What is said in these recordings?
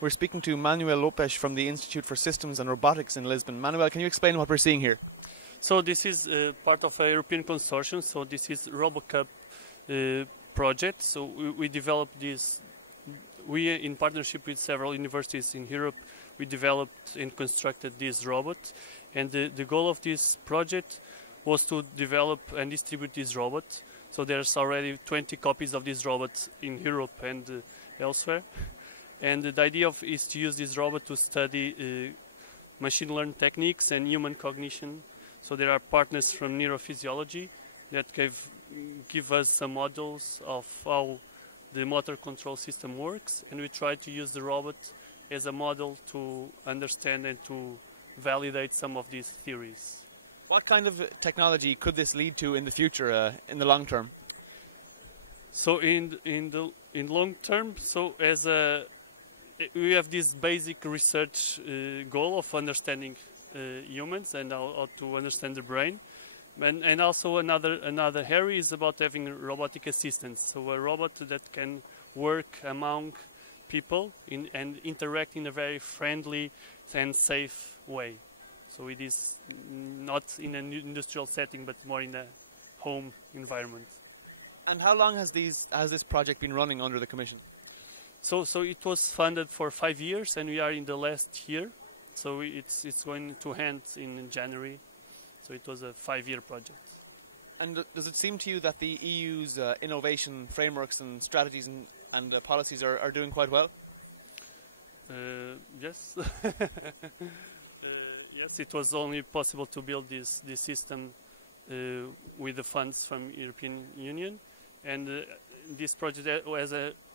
We're speaking to Manuel Lopes from the Institute for Systems and Robotics in Lisbon. Manuel, can you explain what we're seeing here? So this is part of a European consortium. So this is Robotics project. So we developed this. We, in partnership with several universities in Europe, we developed and constructed this robot. And the goal of this project was to develop and distribute this robot. So there's already 20 copies of this robot in Europe and elsewhere. And the idea is to use this robot to study machine learning techniques and human cognition. So there are partners from neurophysiology that give us some models of how the motor control system works, and we try to use the robot as a model to understand and to validate some of these theories. What kind of technology could this lead to in the future, in the long term? So in long term, so we have this basic research goal of understanding humans and how to understand the brain, and also another area is about having robotic assistants. So a robot that can work among people and interact in a very friendly and safe way. So it is not in an industrial setting, but more in a home environment. And how long has this project been running under the Commission? So it was funded for 5 years, and we are in the last year. So it's going to end in January. So it was a 5-year project. And does it seem to you that the EU's innovation frameworks and strategies and policies are doing quite well? Yes. Yes, it was only possible to build this system with the funds from European Union, and this project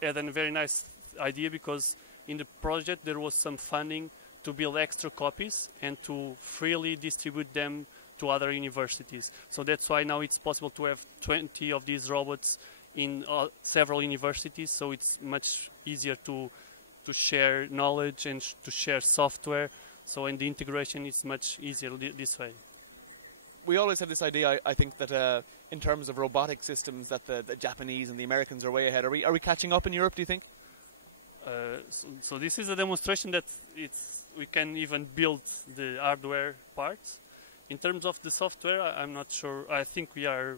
had a very nice idea, because in the project there was some funding to build extra copies and to freely distribute them to other universities. So that's why now it's possible to have 20 of these robots in several universities, so it's much easier to share knowledge and to share software. So in the integration it's much easier this way. We always had this idea, I think, that in terms of robotic systems, that the Japanese and the Americans are way ahead. Are we catching up in Europe, do you think? So this is a demonstration that we can even build the hardware parts. In terms of the software, I'm not sure. I think we are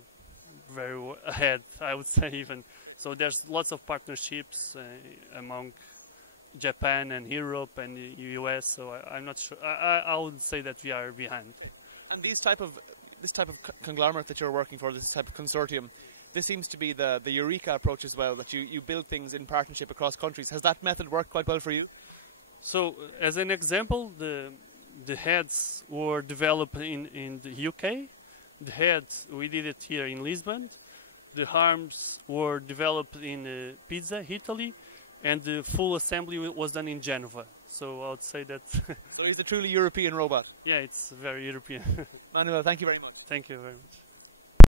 very ahead, I would say even. So there's lots of partnerships among Japan and Europe and the US. So I'm not sure. I would say that we are behind. And this type of conglomerate that you're working for, this type of consortium, this seems to be the EUREKA approach as well, that you build things in partnership across countries. Has that method worked quite well for you? So, as an example, the heads were developed in the UK. The heads, we did it here in Lisbon. The arms were developed in Pisa, Italy, and the full assembly was done in Genova. So I would say that... So he's a truly European robot? Yeah, it's very European. Manuel, thank you very much. Thank you very much.